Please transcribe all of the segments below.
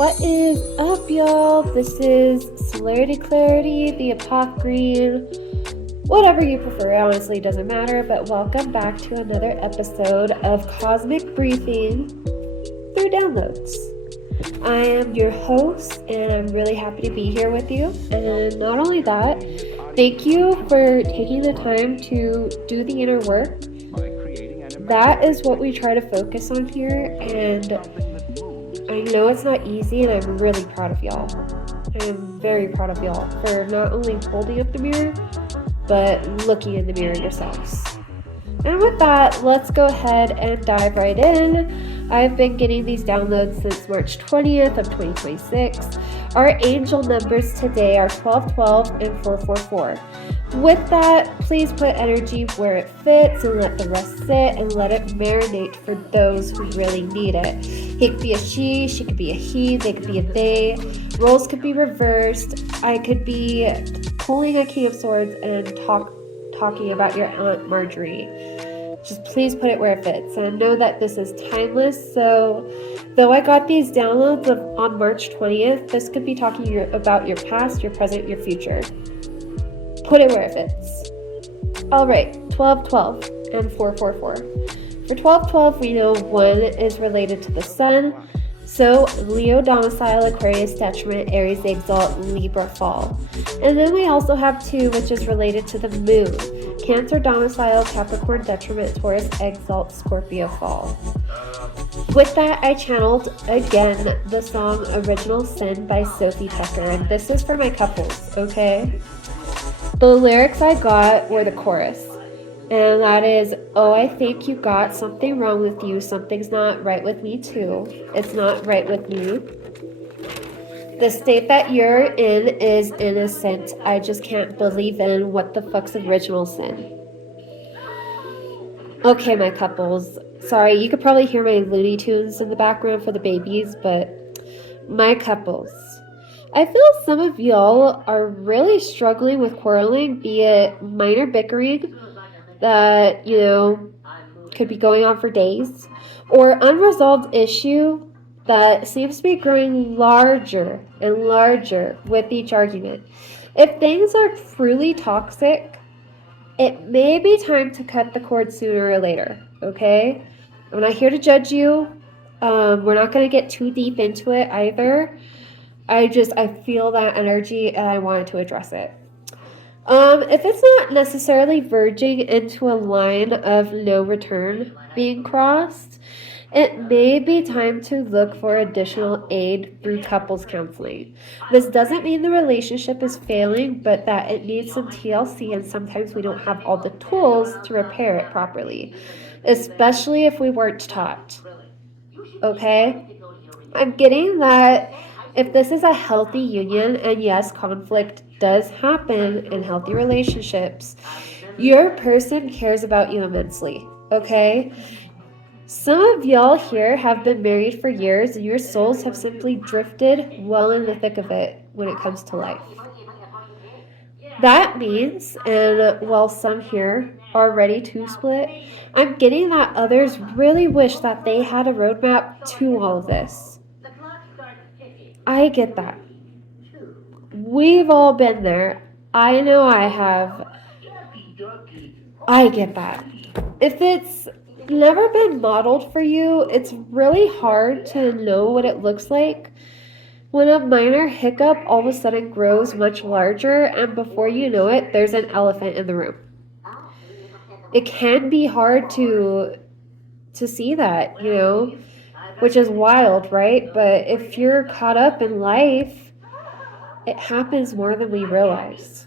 What is up, y'all? This is Celerity Clarity, the Epoch Green, whatever you prefer, honestly doesn't matter, but welcome back to another episode of Cosmic Briefing through Downloads. I am your host, and I'm really happy to be here with you. And not only that, thank you for taking the time to do the inner work. That is what we try to focus on here, and I know it's not easy, and I'm really proud of y'all. I am very proud of y'all for not only holding up the mirror, but looking in the mirror yourselves. And with that, let's go ahead and dive right in. I've been getting these downloads since March 20th of 2026. Our angel numbers today are 1212 and 444. With that, please put energy where it fits and let the rest sit and let it marinate for those who really need it. He could be a she could be a he, they could be a they. Roles could be reversed. I could be pulling a King of Swords and talking about your Aunt Marjorie. Just please put it where it fits. And know that this is timeless. So though I got these downloads on March 20th, this could be talking about your past, your present, your future. Put it where it fits. All right, 1212 and 444. For 1212, we know 1 is related to the sun. So Leo domicile, Aquarius detriment, Aries exalt, Libra fall. And then we also have 2, which is related to the moon. Cancer domicile, Capricorn detriment, Taurus exalt, Scorpio fall. With that, I channeled again the song Original Sin by Sophie Tucker, and this is for my couples, okay? The lyrics I got were the chorus, and that is, oh, I think you got something wrong with you, something's not right with me too, it's not right with me. The state that you're in is innocent, I just can't believe in what the fuck's original sin. Okay, my couples, sorry, you could probably hear my Looney Tunes in the background for the babies, but my couples, I feel some of y'all are really struggling with quarreling, be it minor bickering that, could be going on for days, or unresolved issue that seems to be growing larger and larger with each argument. If things are truly toxic, it may be time to cut the cord sooner or later, okay? I'm not here to judge you. We're not going to get too deep into it either. I feel that energy and I wanted to address it. If it's not necessarily verging into a line of no return being crossed, it may be time to look for additional aid through couples counseling. This doesn't mean the relationship is failing, but that it needs some TLC, and sometimes we don't have all the tools to repair it properly, especially if we weren't taught. Okay? I'm getting that if this is a healthy union, and yes, conflict does happen in healthy relationships, your person cares about you immensely, okay? Some of y'all here have been married for years, and your souls have simply drifted well in the thick of it when it comes to life. That means, and while some here are ready to split, I'm getting that others really wish that they had a roadmap to all of this. I get that. We've all been there. I know I have. I get that. If it's never been modeled for you, it's really hard to know what it looks like when a minor hiccup all of a sudden grows much larger, and before you know it, there's an elephant in the room. It can be hard to see that, which is wild, right? But if you're caught up in life, it happens more than we realize.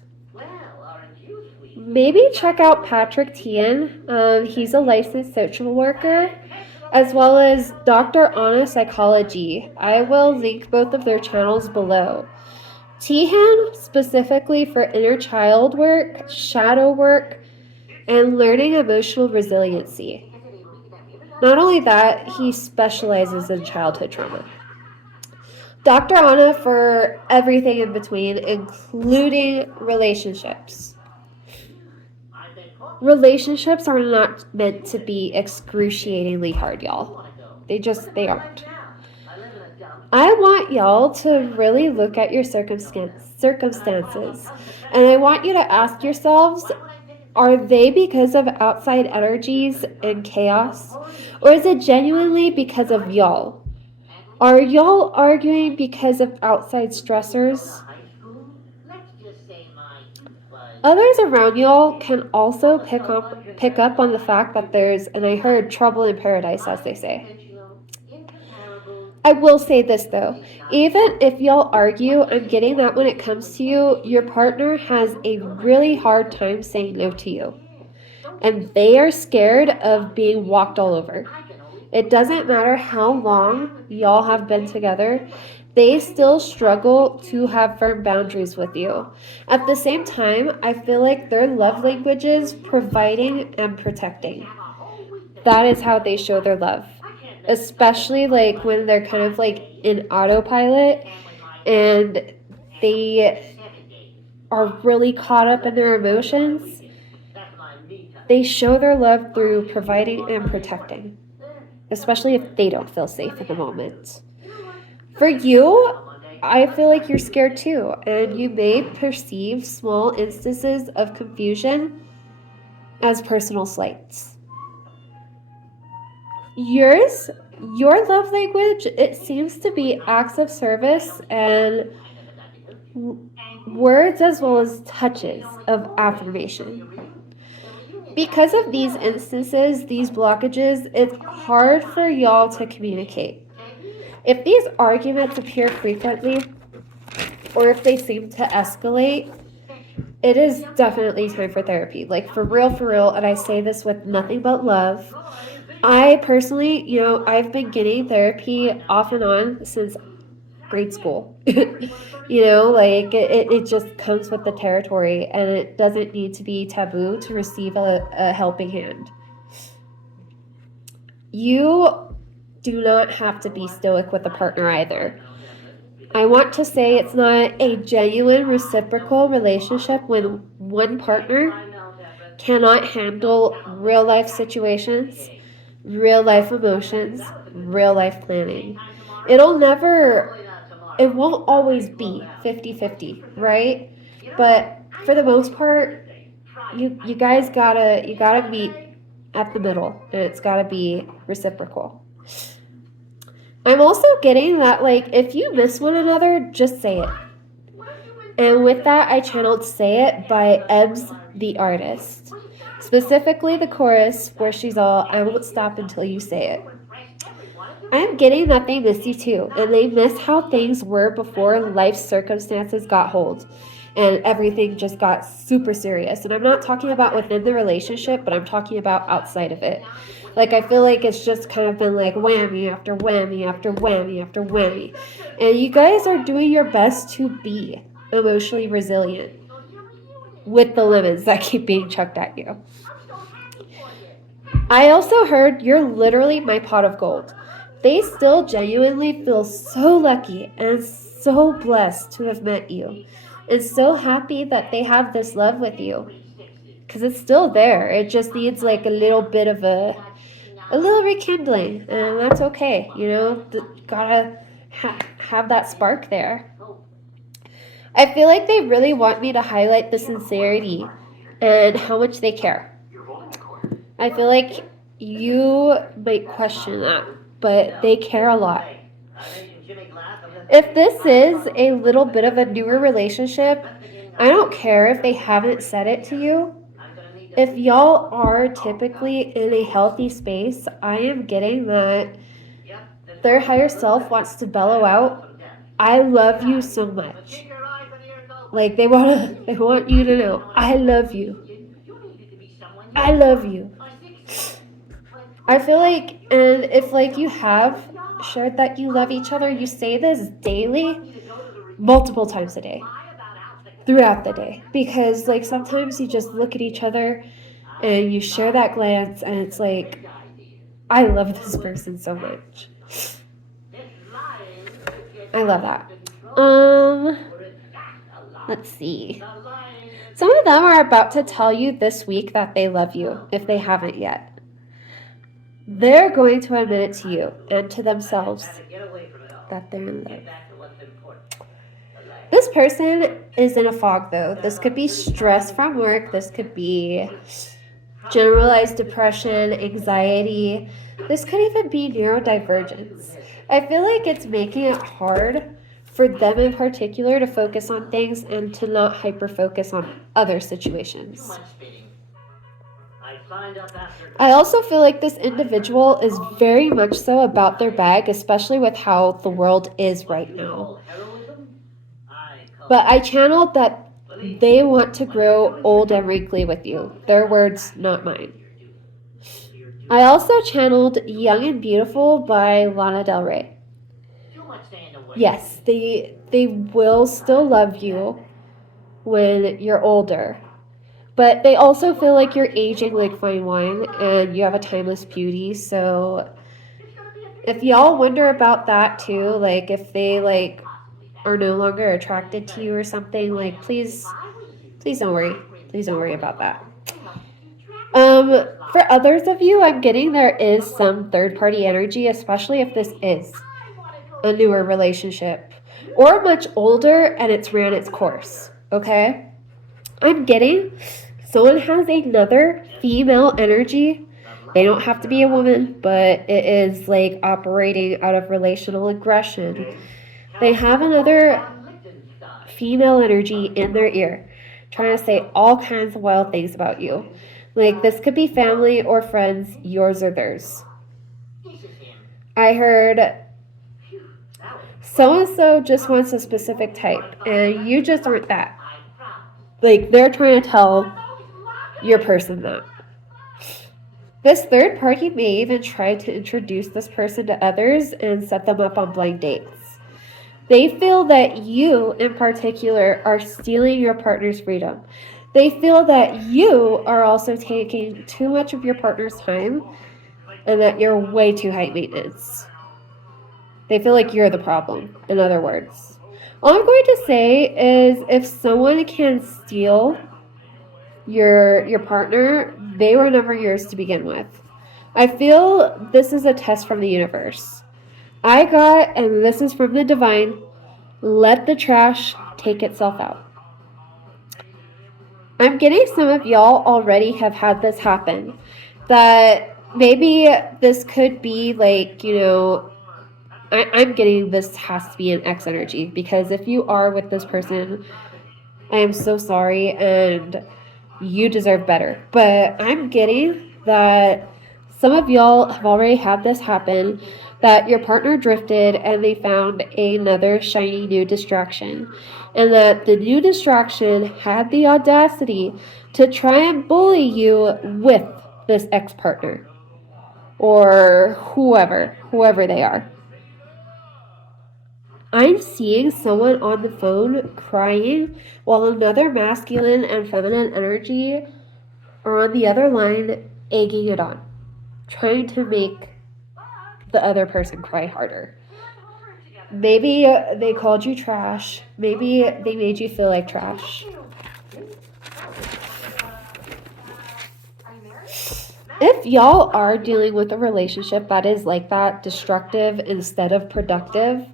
Maybe check out Patrick Tian. He's a licensed social worker, as well as Dr. Anna Psychology. I will link both of their channels below. Tian specifically for inner child work, shadow work, and learning emotional resiliency. Not only that, he specializes in childhood trauma. Dr. Anna for everything in between, including relationships. Relationships are not meant to be excruciatingly hard, y'all. They aren't. I want y'all to really look at your circumstances. And I want you to ask yourselves, are they because of outside energies and chaos? Or is it genuinely because of y'all? Are y'all arguing because of outside stressors? Others around y'all can also pick up on the fact that there's, and I heard, trouble in paradise, as they say. I will say this though, even if y'all argue, I'm getting that when it comes to you, your partner has a really hard time saying no to you. And they are scared of being walked all over. It doesn't matter how long y'all have been together, they still struggle to have firm boundaries with you. At the same time, I feel like their love language is providing and protecting. That is how they show their love. Especially like when they're kind of like in autopilot and they are really caught up in their emotions. They show their love through providing and protecting, especially if they don't feel safe in the moment. For you, I feel like you're scared too, and you may perceive small instances of confusion as personal slights. Your love language, it seems to be acts of service and words as well as touches of affirmation. Because of these instances, these blockages, it's hard for y'all to communicate. If these arguments appear frequently, or if they seem to escalate, it is definitely time for therapy. Like for real, and I say this with nothing but love. I personally, I've been getting therapy off and on since grade school. Like it just comes with the territory, and it doesn't need to be taboo to receive a helping hand. You do not have to be stoic with a partner either. I want to say it's not a genuine reciprocal relationship when one partner cannot handle real life situations, real life emotions, real life planning. It won't always be 50-50, right? But for the most part, you guys gotta meet at the middle, and it's gotta be reciprocal. I'm also getting that, like, if you miss one another, just say it. And with that, I channeled Say It by Ebbs the Artist. Specifically the chorus where she's all, I won't stop until you say it. I'm getting that they miss you too, and they miss how things were before life circumstances got hold and everything just got super serious. And I'm not talking about within the relationship, but I'm talking about outside of it. Like, I feel like it's just kind of been like whammy after whammy after whammy after whammy. And you guys are doing your best to be emotionally resilient with the lemons that keep being chucked at you. I also heard you're literally my pot of gold. They still genuinely feel so lucky and so blessed to have met you, and so happy that they have this love with you. Because it's still there. It just needs like a little bit of a little rekindling, and that's okay. Gotta have that spark there. I feel like they really want me to highlight the sincerity and how much they care. I feel like you might question that, but they care a lot. If this is a little bit of a newer relationship, I don't care if they haven't said it to you. If y'all are typically in a healthy space, I am getting that their higher self wants to bellow out, I love you so much. Like they want you to know, I love you. I love you. I feel like, and if like you have shared that you love each other, you say this daily, multiple times a day, throughout the day. Because like sometimes you just look at each other and you share that glance, and it's like, I love this person so much. I love that. Let's see. Some of them are about to tell you this week that they love you, if they haven't yet. They're going to admit it to you and to themselves that they're in love. This person is in a fog, though. This could be stress from work. This could be generalized depression, anxiety. This could even be neurodivergence. I feel like it's making it hard for them in particular to focus on things and to not hyper focus on other situations. I also feel like this individual is very much so about their bag, especially with how the world is right now. But I channeled that they want to grow old and wrinkly with you. Their words, not mine. I also channeled Young and Beautiful by Lana Del Rey. Yes, they will still love you when you're older. But they also feel like you're aging like fine wine and you have a timeless beauty. So if y'all wonder about that too, like if they like are no longer attracted to you or something, like please don't worry. Please don't worry about that. For others of you, I'm getting there is some third party energy, especially if this is a newer relationship or much older and it's ran its course. Okay? I'm getting someone has another female energy. They don't have to be a woman, but it is like operating out of relational aggression. They have another female energy in their ear, trying to say all kinds of wild things about you. Like this could be family or friends, yours or theirs. I heard so-and-so just wants a specific type, and you just aren't that. Like they're trying to tell your person that. This third party may even try to introduce this person to others and set them up on blind dates. They feel that you, in particular, are stealing your partner's freedom. They feel that you are also taking too much of your partner's time and that you're way too high maintenance. They feel like you're the problem, in other words. All I'm going to say is if someone can steal your partner, they were never yours to begin with. I feel this is a test from the universe. I got, and this is from the divine, let the trash take itself out. I'm getting some of y'all already have had this happen. That maybe this could be like, I'm getting this has to be an X energy. Because if you are with this person, I am so sorry and you deserve better. But I'm getting that some of y'all have already had this happen, that your partner drifted and they found another shiny new distraction. And that the new distraction had the audacity to try and bully you with this ex-partner. Or whoever they are. I'm seeing someone on the phone crying while another masculine and feminine energy are on the other line egging it on, trying to make the other person cry harder. Maybe they called you trash. Maybe they made you feel like trash. If y'all are dealing with a relationship that is like that, destructive instead of productive,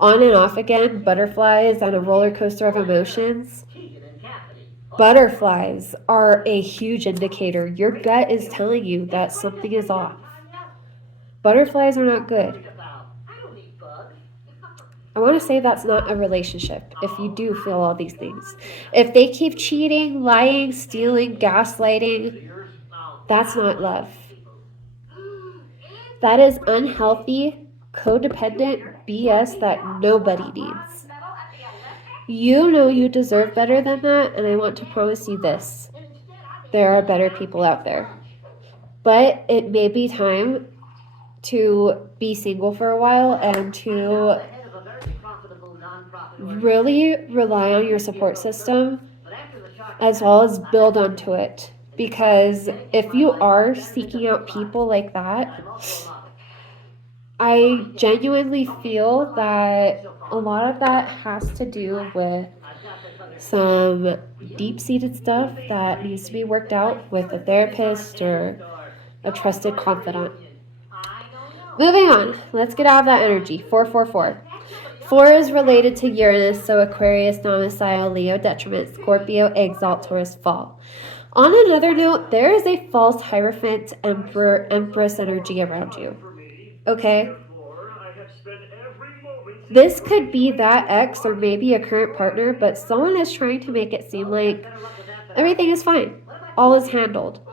on and off again, butterflies on a roller coaster of emotions, butterflies are a huge indicator. Your gut is telling you that something is off. Butterflies are not good. I want to say that's not a relationship if you do feel all these things. If they keep cheating, lying, stealing, gaslighting, that's not love. That is unhealthy, codependent BS that nobody needs. You know you deserve better than that, and I want to promise you this. There are better people out there. But it may be time to be single for a while and to really rely on your support system as well as build onto it. Because if you are seeking out people like that, I genuinely feel that a lot of that has to do with some deep-seated stuff that needs to be worked out with a therapist or a trusted confidant. Moving on, let's get out of that energy. 444. 4 is related to Uranus, so Aquarius, domicile, Leo, detriment, Scorpio, exalt, Taurus, fall. On another note, there is a false Hierophant, Emperor, Empress energy around you. Okay? This could be that ex or maybe a current partner, but someone is trying to make it seem like everything is fine. All is handled.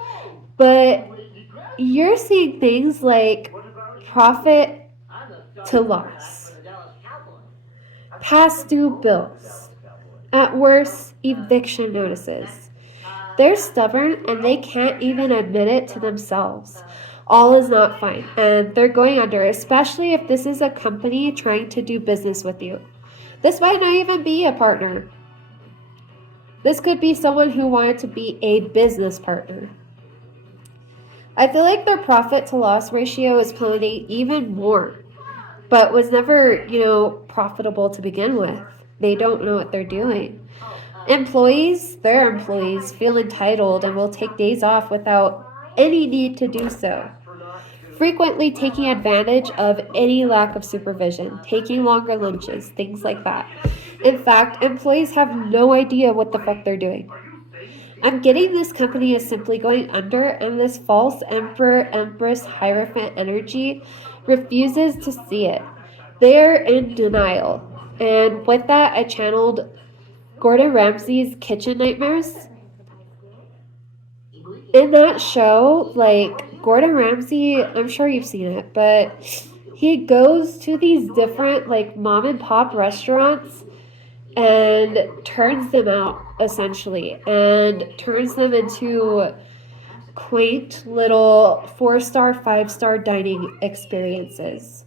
But you're seeing things like profit to loss, past due bills, at worst, eviction notices. They're stubborn and they can't even admit it to themselves. All is not fine and they're going under, especially if this is a company trying to do business with you. This might not even be a partner. This could be someone who wanted to be a business partner. I feel like their profit to loss ratio is plummeting even more, but was never, profitable to begin with. They don't know what they're doing. Employees, their employees, feel entitled and will take days off without any need to do so. Frequently taking advantage of any lack of supervision, taking longer lunches, things like that. In fact, employees have no idea what the fuck they're doing. I'm getting this company is simply going under, and this false Emperor, Empress, Hierophant energy refuses to see it. They're in denial. And with that, I channeled Gordon Ramsay's Kitchen Nightmares. In that show, Gordon Ramsay, I'm sure you've seen it, but he goes to these different mom and pop restaurants and turns them out essentially and turns them into quaint little 4-star, 5-star dining experiences.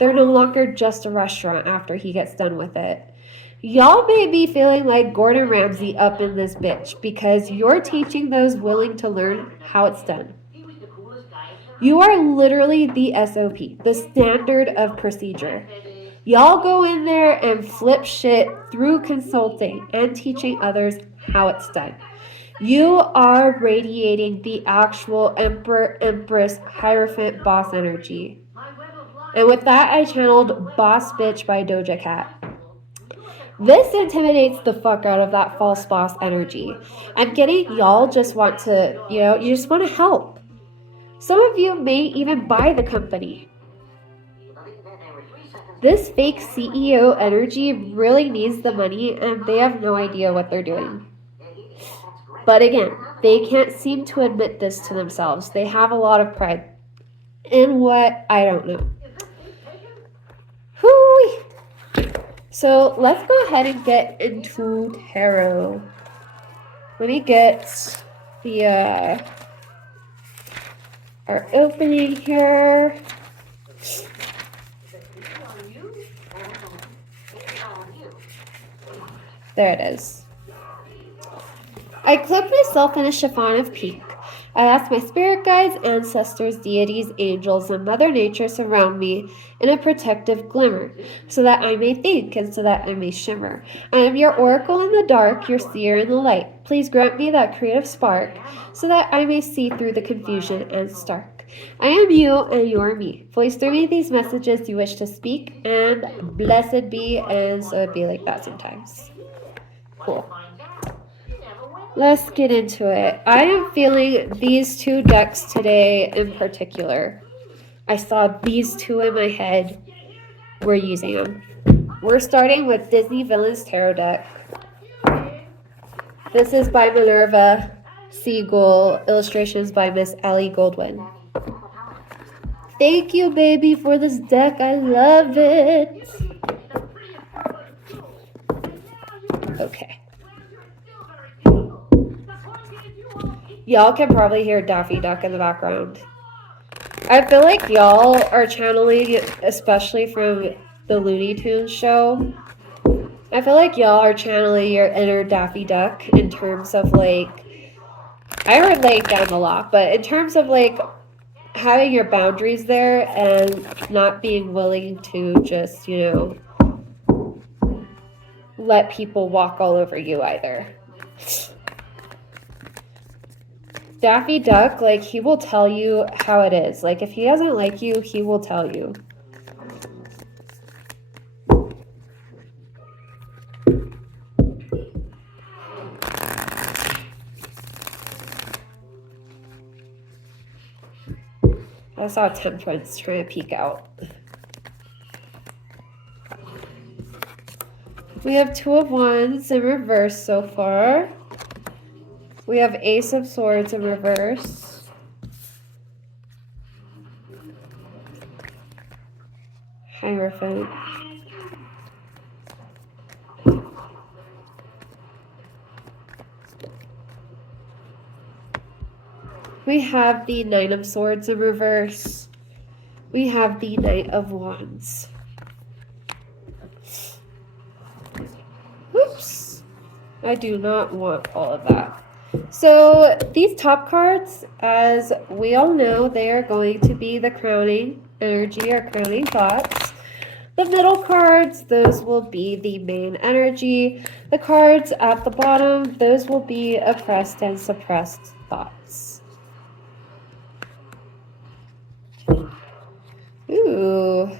They're no longer just a restaurant after he gets done with it. Y'all may be feeling like Gordon Ramsay up in this bitch because you're teaching those willing to learn how it's done. You are literally the SOP, the standard of procedure. Y'all go in there and flip shit through consulting and teaching others how it's done. You are radiating the actual Emperor, Empress, Hierophant boss energy. And with that, I channeled Boss Bitch by Doja Cat. This intimidates the fuck out of that false boss energy. I'm getting y'all just want to, you just want to help. Some of you may even buy the company. This fake CEO energy really needs the money and they have no idea what they're doing. But again, they can't seem to admit this to themselves. They have a lot of pride. In what? I don't know. Hoo-wee. So let's go ahead and get into tarot. Let me get the our opening here. There it is. I cloaked myself in a chiffon of pink. I asked my spirit guides, ancestors, deities, angels, and Mother Nature surround me in a protective glimmer, so that I may think and so that I may shimmer. I am your oracle in the dark, your seer in the light. Please grant me that creative spark, so that I may see through the confusion and stark. I am you, and you are me. Voice through me these messages you wish to speak, and blessed be, and so it be like that sometimes. Cool. Let's get into it. I am feeling these two decks today in particular. I saw these two in my head. We're using them. We're starting with Disney Villains Tarot deck. This is by Minerva Siegel. Illustrations by Miss Ellie Goldwyn. Thank you, baby, for this deck. I love it. Okay. Y'all can probably hear Daffy Duck in the background. I feel like y'all are channeling, especially from the Looney Tunes show, I feel like y'all are channeling your inner Daffy Duck in terms of I relate down a lot, but in terms of having your boundaries there and not being willing to just, let people walk all over you either. Daffy Duck, he will tell you how it is. If he doesn't like you, he will tell you. I saw Temperance trying to peek out. We have Two of Wands in reverse so far. We have Ace of Swords in reverse. Hierophant. We have the Knight of Swords in reverse. We have the Knight of Wands. Oops. I do not want all of that. So these top cards, as we all know, they are going to be the crowning energy or crowning thoughts. The middle cards, those will be the main energy. The cards at the bottom, those will be oppressed and suppressed thoughts. Ooh.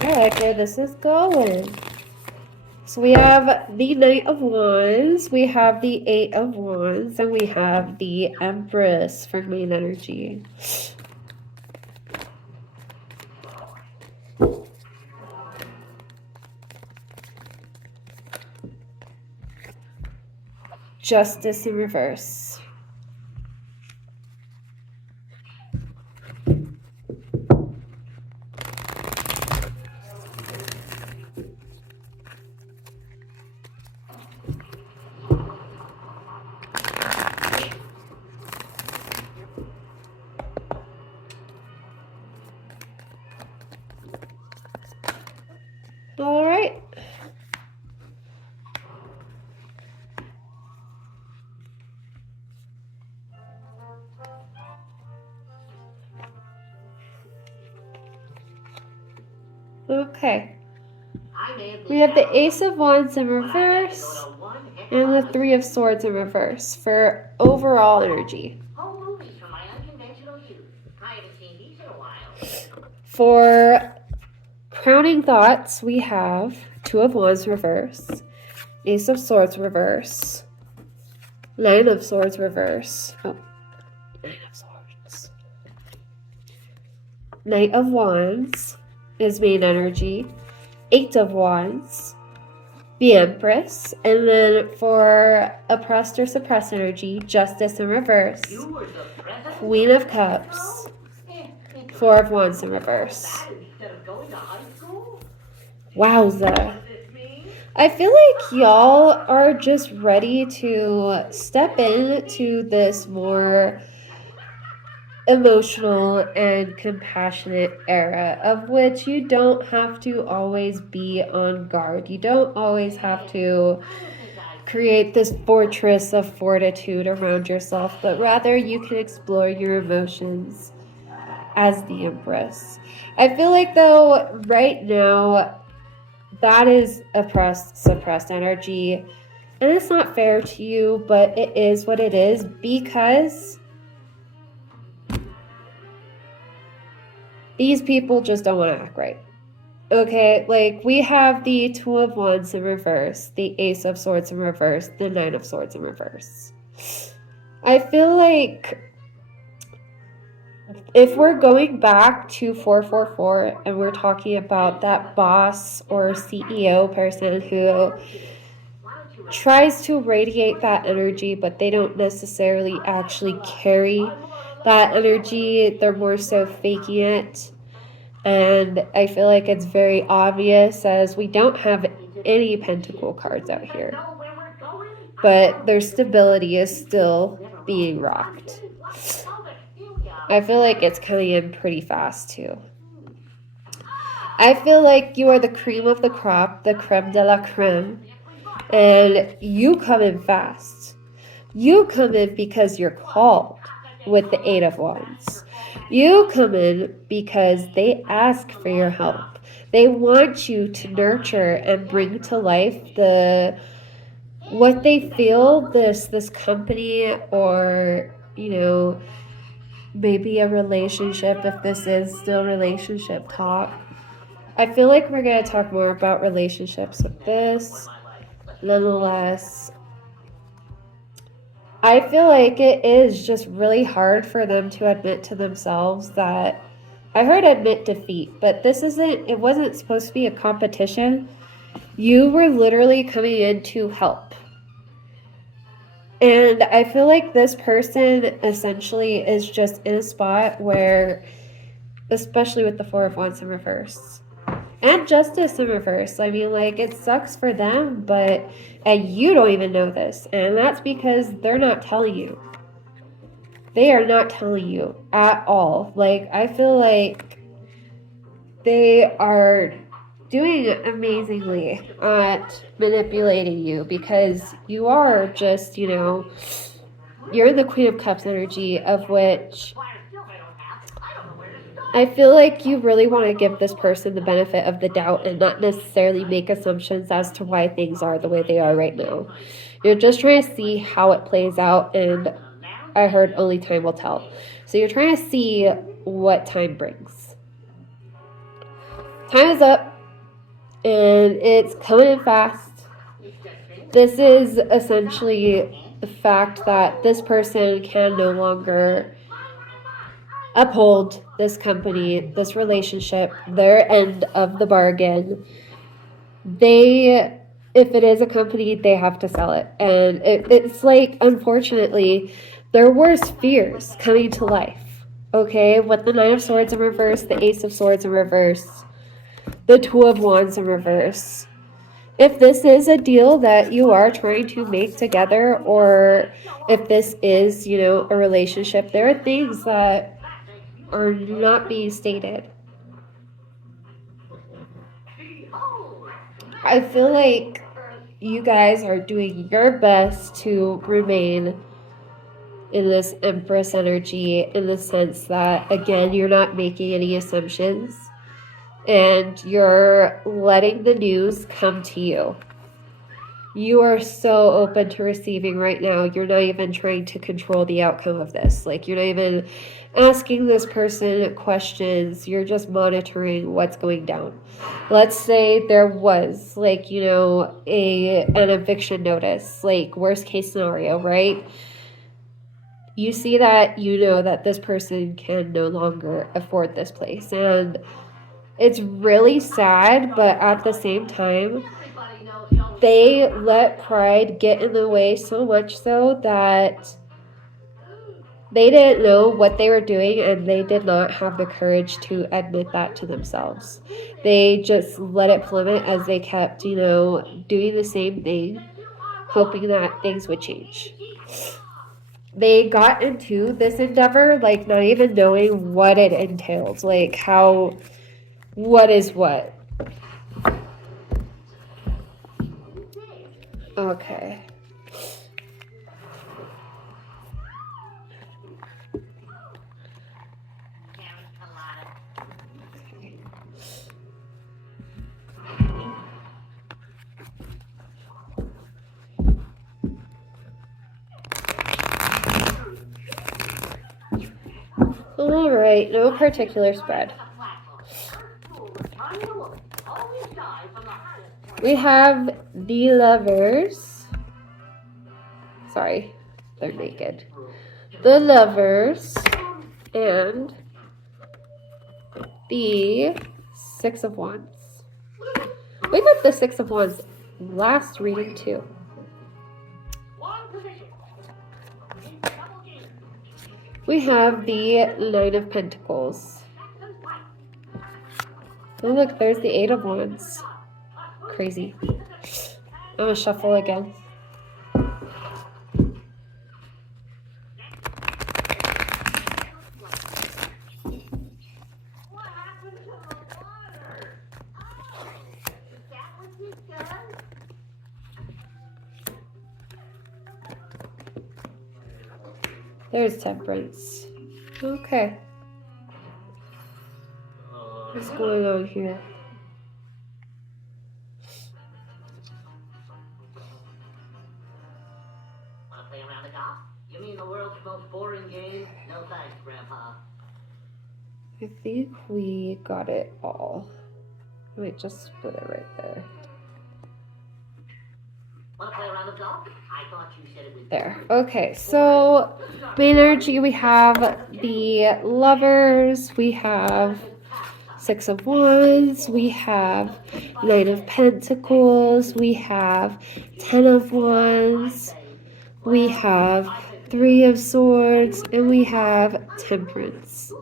I like where this is going. So we have the Knight of Wands, we have the Eight of Wands, and we have the Empress for main energy. Justice in reverse. All right. Okay. We have the Ace of Wands in reverse and the Three of Swords in reverse for overall energy. For crowning thoughts, we have Two of Wands reverse, Ace of Swords reverse, Nine of Swords reverse. Oh, Nine of Swords. Knight of Wands is main energy. Eight of Wands, the Empress, and then for oppressed or suppressed energy, Justice in reverse, Queen of Cups, Four of Wands in reverse. Wowza. I feel like y'all are just ready to step into this more emotional and compassionate era of which you don't have to always be on guard. You don't always have to create this fortress of fortitude around yourself, but rather you can explore your emotions as the Empress. I feel like though right now that is oppressed, suppressed energy, and it's not fair to you, but it is what it is because these people just don't want to act right. Okay, like we have the Two of Wands in reverse, the Ace of Swords in reverse, the Nine of Swords in reverse. I feel like if we're going back to 444 and we're talking about that boss or CEO person who tries to radiate that energy, but they don't necessarily actually carry that energy, they're more so faking it. And I feel like it's very obvious as we don't have any pentacle cards out here. But their stability is still being rocked. I feel like it's coming in pretty fast too. I feel like you are the cream of the crop, the creme de la creme, and you come in fast. You come in because you're called with the Eight of Wands. You come in because they ask for your help. They want you to nurture and bring to life what they feel this company or, maybe a relationship, if this is still relationship talk. I feel like we're going to talk more about relationships with this. Nonetheless, I feel like it is just really hard for them to admit to themselves that I heard admit defeat, but it wasn't supposed to be a competition. You were literally coming in to help. And I feel like this person essentially is just in a spot where, especially with the Four of Wands in reverse and Justice in reverse, I mean, like, it sucks for them, and you don't even know this. And that's because they're not telling you. They are not telling you at all. Like, I feel like they are doing amazingly at manipulating you because you are just, you're the Queen of Cups energy, of which I feel like you really want to give this person the benefit of the doubt and not necessarily make assumptions as to why things are the way they are right now. You're just trying to see how it plays out, and I heard only time will tell. So you're trying to see what time brings. Time is up, and it's coming in fast. This is essentially the fact that this person can no longer uphold this company, this relationship, their end of the bargain. If it is a company, they have to sell it. And it's like, unfortunately, their worst fears coming to life. Okay, with the Nine of Swords in reverse, the Ace of Swords in reverse, the Two of Wands in reverse. If this is a deal that you are trying to make together, or if this is, a relationship, there are things that are not being stated. I feel like you guys are doing your best to remain in this Empress energy, in the sense that, again, you're not making any assumptions and you're letting the news come to you. You are so open to receiving right now. You're not even trying to control the outcome of this. Like, you're not even asking this person questions. You're just monitoring what's going down. Let's say there was, like, an eviction notice, like, worst case scenario, right? You see that, that this person can no longer afford this place. And it's really sad, but at the same time, they let pride get in the way so much so that they didn't know what they were doing, and they did not have the courage to admit that to themselves. They just let it plummet as they kept, doing the same thing, hoping that things would change. They got into this endeavor, like, not even knowing what it entailed, like, what is what. Okay. All right, no particular spread. We have the Lovers. Sorry, they're naked. The Lovers and the Six of Wands. We got the Six of Wands last reading too. We have the Nine of Pentacles. Oh look, there's the Eight of Wands. Crazy. I'm gonna shuffle again. There's Temperance. Okay. What's going on here? Want to play around the golf? You mean the world's most boring game? No thanks, Grandpa. I think we got it all. Wait, just split it right there. Want to play around the of golf? I thought you said it was There. Okay, so main energy, we have the Lovers, we have Six of Wands, we have Knight of Pentacles, we have Ten of Wands, we have Three of Swords, and we have Temperance.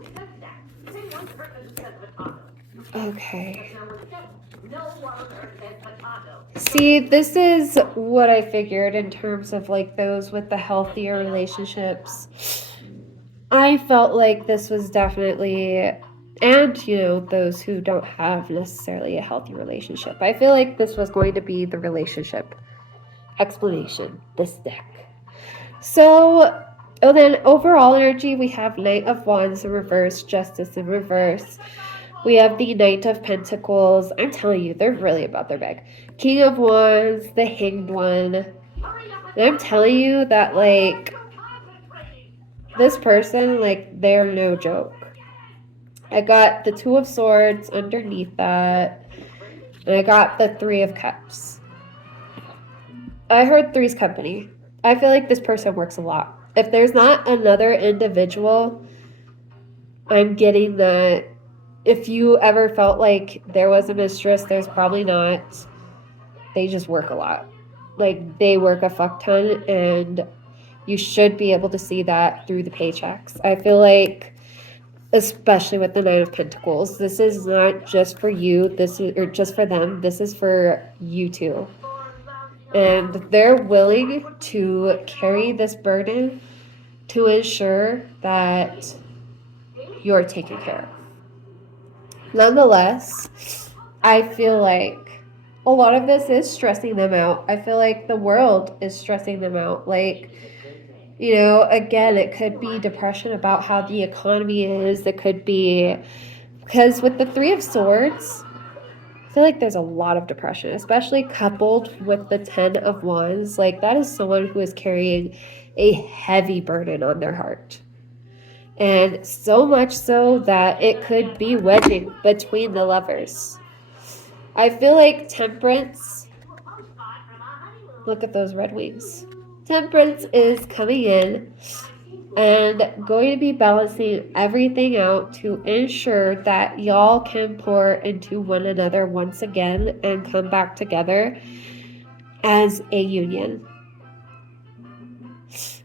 Okay. See, this is what I figured in terms of like those with the healthier relationships. I felt like this was definitely, and you know, those who don't have necessarily a healthy relationship. I feel like this was going to be the relationship explanation, this deck. So, oh, then overall energy, we have Knight of Wands in reverse, Justice in reverse. We have the Knight of Pentacles. I'm telling you, they're really about their bag. King of Wands, the Hanged One. And I'm telling you that, like, this person, like, they're no joke. I got the Two of Swords underneath that. And I got the Three of Cups. I heard Three's Company. I feel like this person works a lot. If there's not another individual, I'm getting that if you ever felt like there was a mistress, there's probably not. They just work a lot. Like, they work a fuck ton, and you should be able to see that through the paychecks. I feel like, especially with the Nine of Pentacles, this is not just for you, this is, or just for them, this is for you too. And they're willing to carry this burden to ensure that you're taken care of. Nonetheless, I feel like a lot of this is stressing them out. I feel like the world is stressing them out. Like, you know, again, it could be depression about how the economy is. It could be because with the Three of Swords, I feel like there's a lot of depression, especially coupled with the Ten of Wands. Like, that is someone who is carrying a heavy burden on their heart. And so much so that it could be wedging between the lovers. I feel like Temperance, look at those red wings. Temperance is coming in and going to be balancing everything out to ensure that y'all can pour into one another once again and come back together as a union.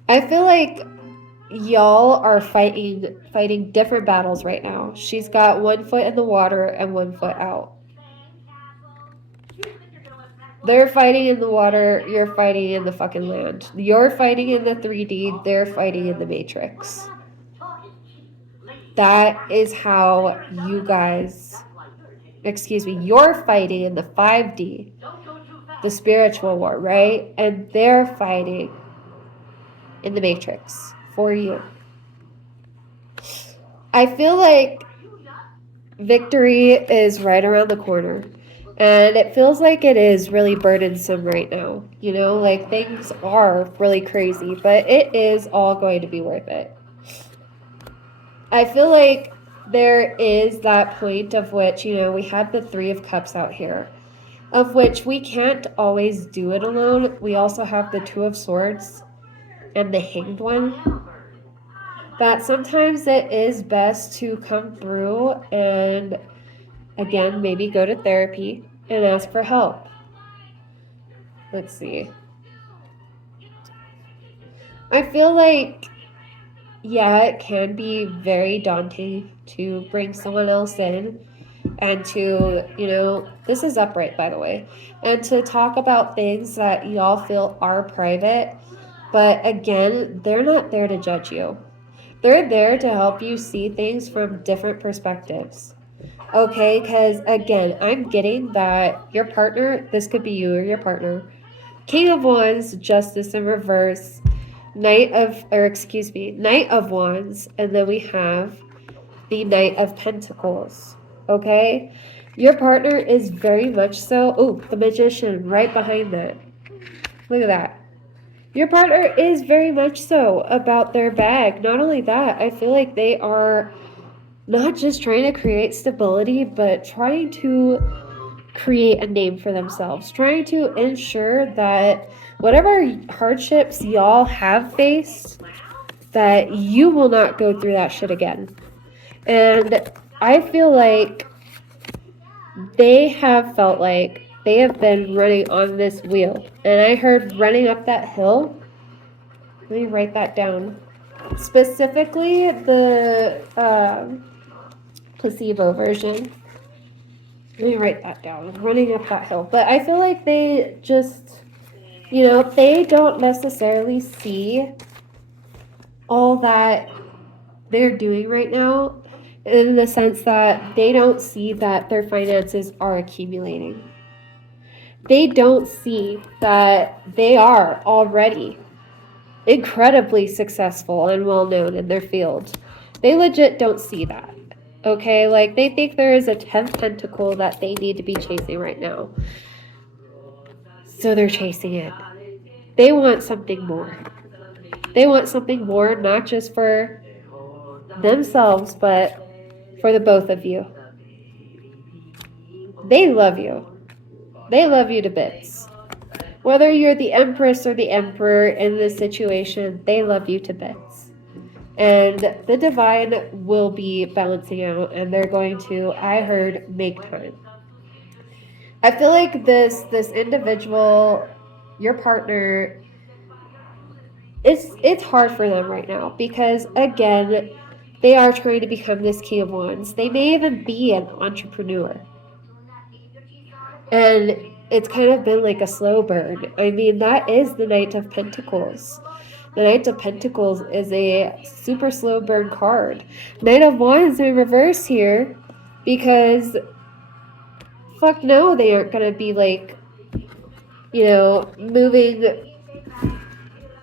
I feel like y'all are fighting different battles right now. She's got 1 foot in the water and 1 foot out. They're fighting in the water, you're fighting in the fucking land. You're fighting in the 3D, they're fighting in the Matrix. That is how you guys, you're fighting in the 5D, the spiritual war, right? And they're fighting in the Matrix for you. I feel like victory is right around the corner. And it feels like it is really burdensome right now. You know, like things are really crazy, but it is all going to be worth it. I feel like there is that point of which, you know, we have the Three of Cups out here, of which we can't always do it alone. We also have the Two of Swords and the Hanged One. That sometimes it is best to come through and, again, maybe go to therapy and ask for help. Let's see. I feel like, yeah, it can be very daunting to bring someone else in and to, you know, this is upright, by the way, and to talk about things that y'all feel are private. But again, they're not there to judge you. They're there to help you see things from different perspectives. Okay, because again, I'm getting that your partner, this could be you or your partner, King of Wands, Justice in reverse, Knight of Wands, and then we have the Knight of Pentacles. Okay, your partner is very much so, oh, the Magician right behind that. Look at that. Your partner is very much so about their bag. Not only that, I feel like they are not just trying to create stability, but trying to create a name for themselves, trying to ensure that whatever hardships y'all have faced, that you will not go through that shit again. And I feel like they have felt like they have been running on this wheel. And I heard running up that hill. Let me write that down. Specifically, the placebo version. Let me write that down. Running up that hill. But I feel like they just, they don't necessarily see all that they're doing right now, in the sense that they don't see that their finances are accumulating. They don't see that they are already incredibly successful and well known in their field. They legit don't see that. Okay, like they think there is a 10th tentacle that they need to be chasing right now. So they're chasing it. They want something more. They want something more, not just for themselves, but for the both of you. They love you. They love you to bits. Whether you're the Empress or the Emperor in this situation, they love you to bits. And the divine will be balancing out, and they're going to, I heard, make time. I feel like this individual, your partner, it's hard for them right now because, again, they are trying to become this King of Wands. They may even be an entrepreneur. And it's kind of been like a slow burn. I mean, that is the Knight of Pentacles. The Knight of Pentacles is a super slow burn card. Knight of Wands in reverse here because fuck no, they aren't going to be like,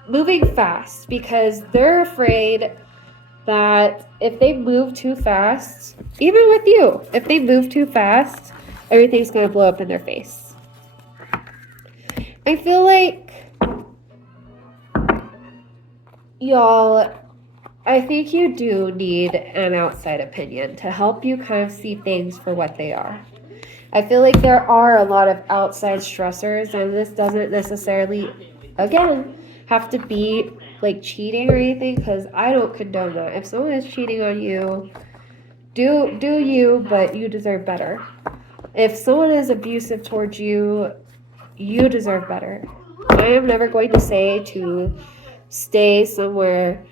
moving fast because they're afraid that if they move too fast, even with you, if they move too fast, everything's going to blow up in their face. I feel like, y'all, I think you do need an outside opinion to help you kind of see things for what they are. I feel like there are a lot of outside stressors, and this doesn't necessarily, again, have to be like cheating or anything, because I don't condone that. If someone is cheating on you, do you, but you deserve better. If someone is abusive towards you, you deserve better. I am never going to say to stay somewhere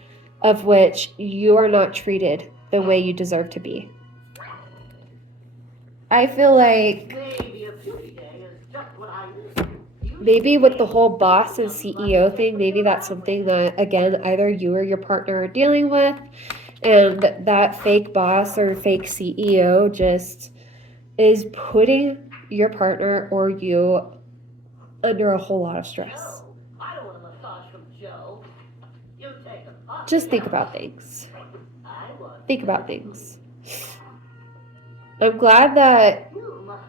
of which you are not treated the way you deserve to be. I feel like maybe with the whole boss and CEO thing, maybe that's something that, again, either you or your partner are dealing with, and that fake boss or fake CEO just is putting your partner or you under a whole lot of stress. Just think about things. Think about things. I'm glad that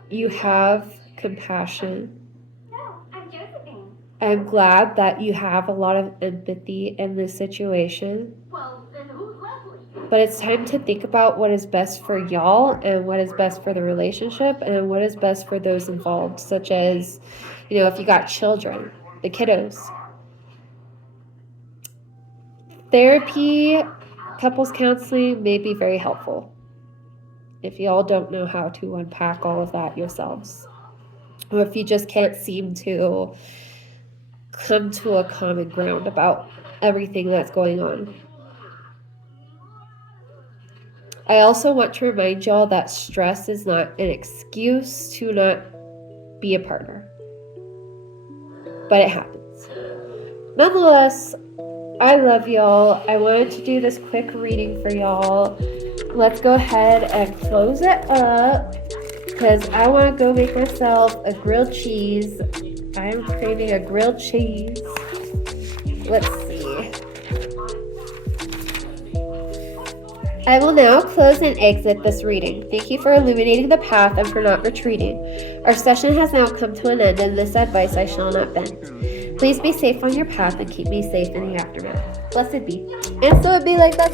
you have compassion. No, I'm Josephine. I'm glad that you have a lot of empathy in this situation. Well, then who's Leslie? But it's time to think about what is best for y'all and what is best for the relationship and what is best for those involved, such as, if you got children, the kiddos. Therapy, couples counseling may be very helpful if y'all don't know how to unpack all of that yourselves. Or if you just can't seem to come to a common ground about everything that's going on. I also want to remind y'all that stress is not an excuse to not be a partner. But it happens. Nonetheless, I love y'all. I wanted to do this quick reading for y'all. Let's go ahead and close it up because I want to go make myself a grilled cheese. I'm craving a grilled cheese. Let's see. I will now close and exit this reading. Thank you for illuminating the path and for not retreating. Our session has now come to an end, and this advice I shall not bend. Please be safe on your path and keep me safe in the aftermath. Blessed be. And so it be like that.